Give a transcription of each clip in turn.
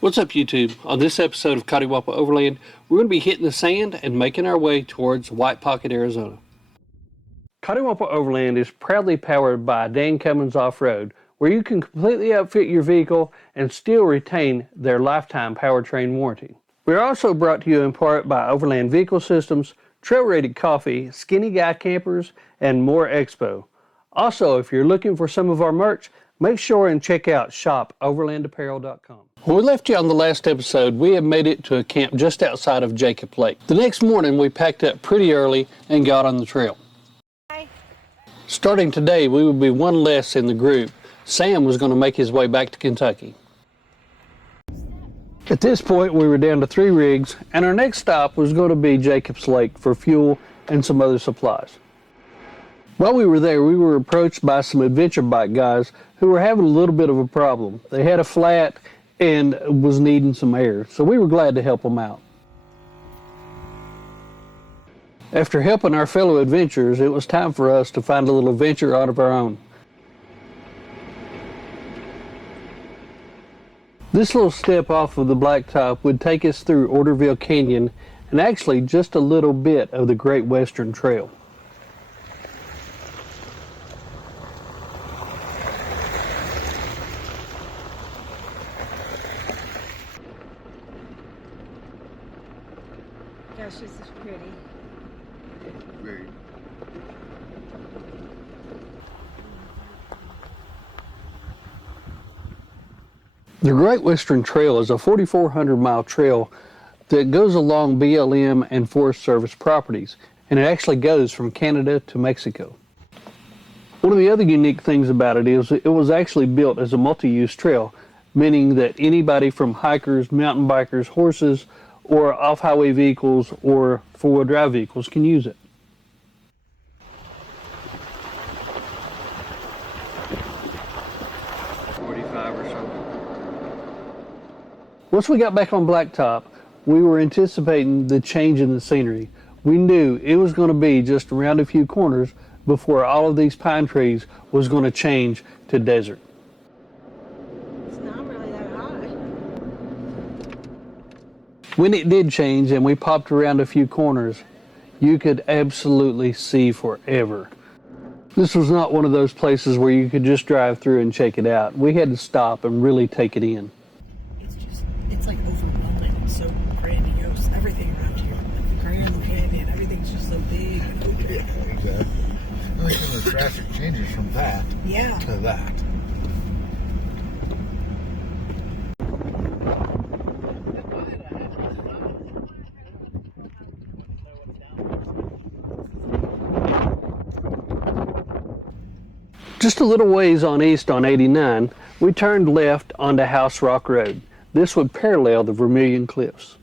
What's up, YouTube? On this episode of Coddiwomple Overland, we're going to be hitting the sand and making our way towards White Pocket, Arizona. Coddiwomple Overland is proudly powered by Cummins Off-road, where you can completely outfit your vehicle and still retain their lifetime powertrain warranty. We're also brought to you in part by Overland Vehicle Systems, Trail Rated Coffee, Skinny Guy Campers, and more Expo. Also, if you're looking for some of our merch, make sure and check out shopoverlandapparel.com. When we left you on the last episode, we had made it to a camp just outside of Jacob Lake. The next morning, we packed up pretty early and got on the trail. Hi. Starting today, we would be one less in the group. Sam was going to make his way back to Kentucky. At this point, we were down to 3 rigs, and our next stop was going to be Jacob's Lake for fuel and some other supplies. While we were there, we were approached by some adventure bike guys who were having a little bit of a problem. They had a flat and was needing some air, so we were glad to help them out. After helping our fellow adventurers, it was time for us to find a little adventure out of our own. This little step off of the blacktop would take us through Orderville Canyon and actually just a little bit of the Great Western Trail. Gosh, this is pretty. Very. The Great Western Trail is a 4,400-mile trail that goes along BLM and Forest Service properties, and it actually goes from Canada to Mexico. One of the other unique things about it is it was actually built as a multi-use trail, meaning that anybody from hikers, mountain bikers, horses, or off-highway vehicles or four-wheel drive vehicles can use it. Once we got back on blacktop, we were anticipating the change in the scenery. We knew it was going to be just around a few corners before all of these pine trees was going to change to desert. It's not really that high. When it did change and we popped around a few corners, you could absolutely see forever. This was not one of those places where you could just drive through and check it out. We had to stop and really take it in. It's like overwhelming. It's so grandiose. Everything around here, like the Grand Canyon, everything's just so big and open. Yeah, exactly. I think when the traffic changes from that to that. Just a little ways on east on 89, we turned left onto House Rock Road. This would parallel the Vermilion Cliffs.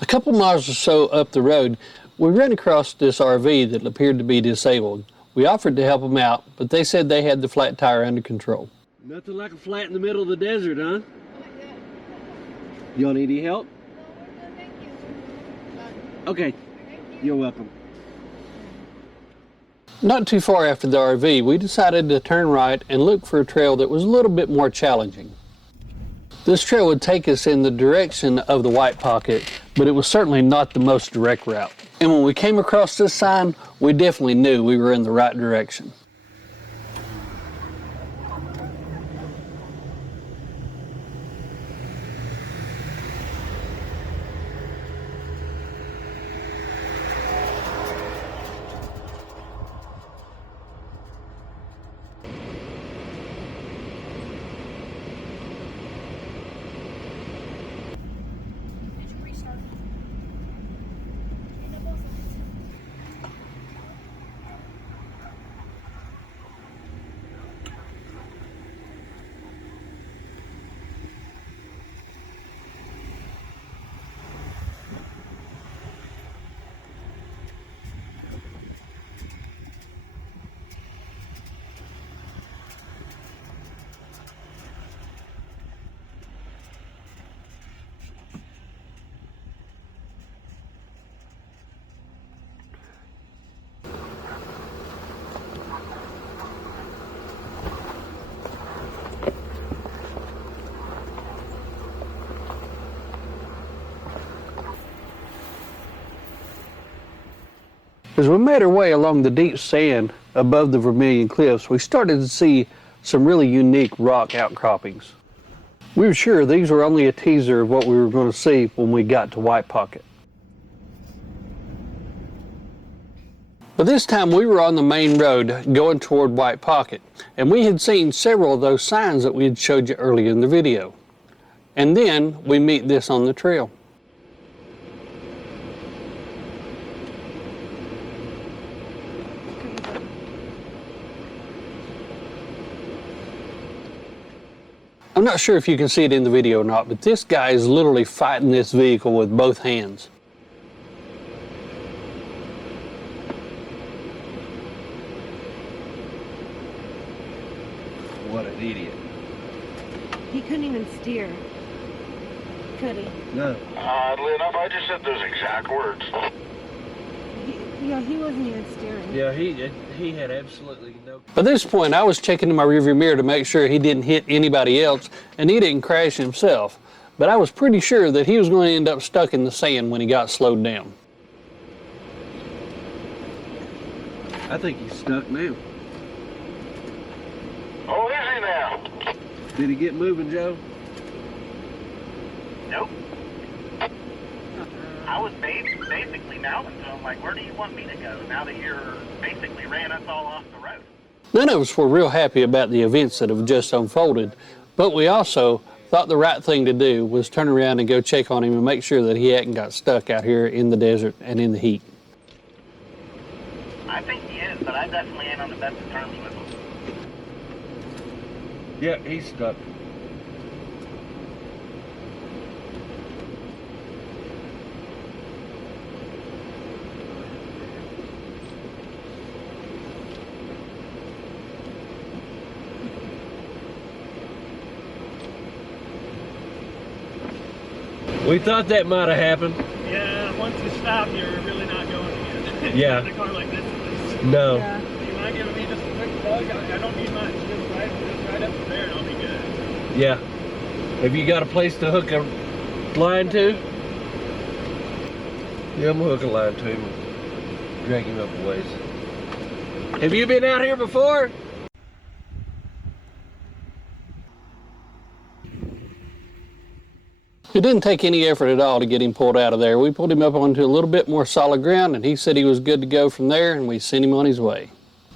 A couple miles or so up the road, we ran across this RV that appeared to be disabled. We offered to help them out, but they said they had the flat tire under control. Nothing like a flat in the middle of the desert, huh? Y'all need any help? No, thank you. Okay, you're welcome. Not too far after the RV, we decided to turn right and look for a trail that was a little bit more challenging. This trail would take us in the direction of the White Pocket, but it was certainly not the most direct route. And when we came across this sign, we definitely knew we were in the right direction. As we made our way along the deep sand above the Vermilion Cliffs, we started to see some really unique rock outcroppings. We were sure these were only a teaser of what we were going to see when we got to White Pocket. But this time we were on the main road going toward White Pocket, and we had seen several of those signs that we had showed you earlier in the video. And then we meet this on the trail. I'm not sure if you can see it in the video or not, but this guy is literally fighting this vehicle with both hands. What an idiot. He couldn't even steer. Could he? No. Oddly enough, I just said those exact words. He wasn't even steering. Yeah, he had absolutely no... By this point, I was checking in my rearview mirror to make sure he didn't hit anybody else, and he didn't crash himself. But I was pretty sure that he was going to end up stuck in the sand when he got slowed down. I think he's stuck now. Oh, is he now? Did he get moving, Joe? Nope. I was basically mouthing to him, like, where do you want me to go now that you're basically ran us all off the road? None of us were real happy about the events that have just unfolded, but we also thought the right thing to do was turn around and go check on him and make sure that he hadn't got stuck out here in the desert and in the heat. I think he is, but I definitely ain't on the best of terms with him. Yeah, he's stuck. We thought that might have happened. Yeah, once you stop, you're really not going again. Yeah. In a car like this, at least. No. Yeah. You mind giving me just a quick plug? I don't need much. Just right up there and I'll be good. Yeah. Have you got a place to hook a line to? Yeah, I'm gonna hook a line to him and drag him up a ways. Have you been out here before? It didn't take any effort at all to get him pulled out of there. We pulled him up onto a little bit more solid ground, and he said he was good to go from there, and we sent him on his way.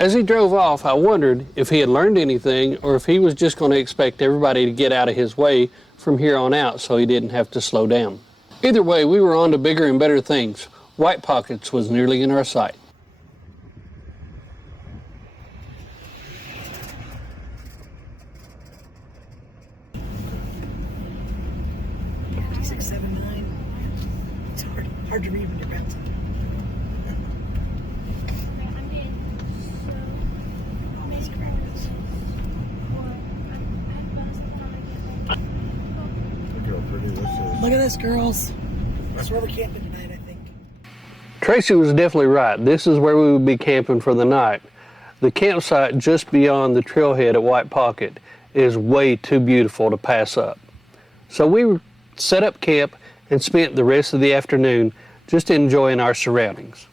As he drove off, I wondered if he had learned anything or if he was just going to expect everybody to get out of his way from here on out so he didn't have to slow down. Either way, we were on to bigger and better things. White Pockets was nearly in our sight. 679. It's hard to read when you're bouncing. Look how pretty this is. Look at this, girls. That's where we're camping tonight, I think. Tracy was definitely right. This is where we would be camping for the night. The campsite just beyond the trailhead at White Pocket is way too beautiful to pass up. So we set up camp and spent the rest of the afternoon just enjoying our surroundings.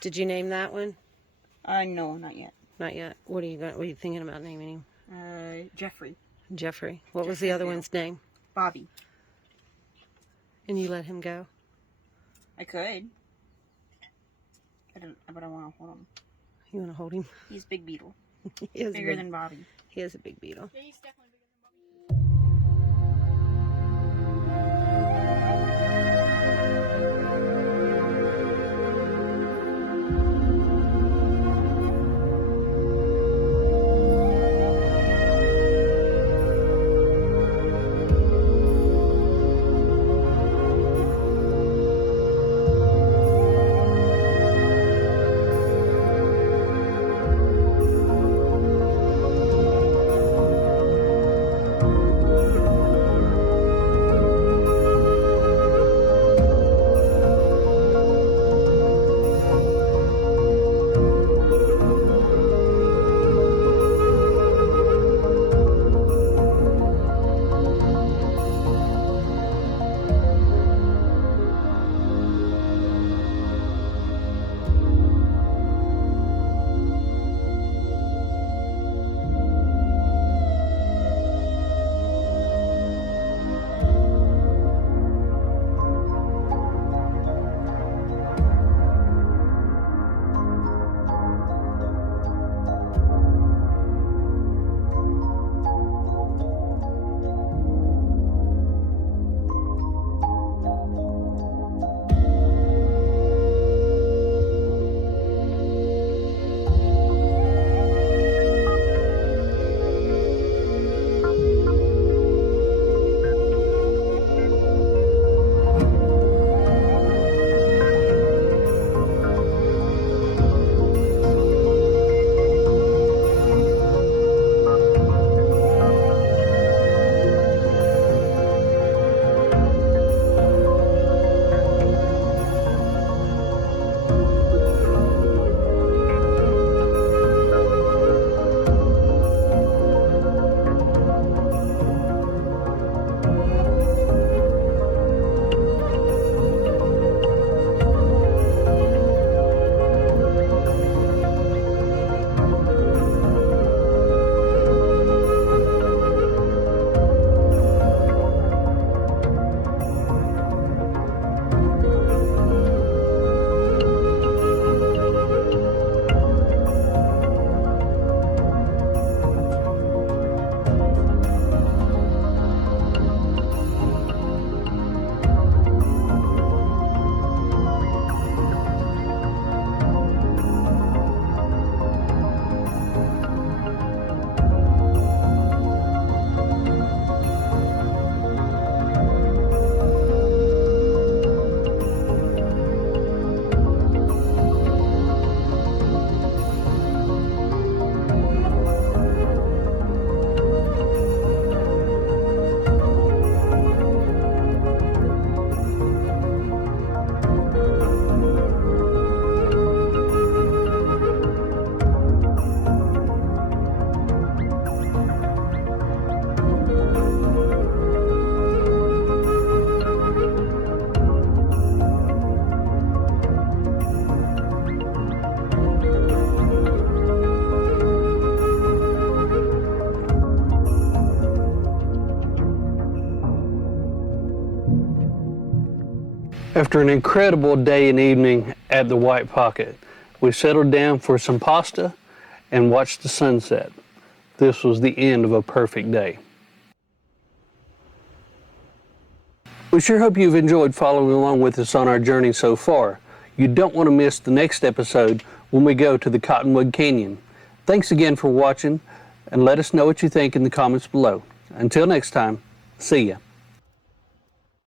Did you name that one? No, not yet. Not yet. What are you thinking about naming him? Jeffrey. Jeffrey. What was the other one's name? Bobby. And you let him go? I could. But I want to hold him. You want to hold him? He's Big Beetle. He is Bigger than Bobby. He is a big beetle. Yeah, he's definitely bigger than Bobby. After an incredible day and evening at the White Pocket, we settled down for some pasta and watched the sunset. This was the end of a perfect day. We sure hope you've enjoyed following along with us on our journey so far. You don't want to miss the next episode when we go to the Cottonwood Canyon. Thanks again for watching, and let us know what you think in the comments below. Until next time, see ya.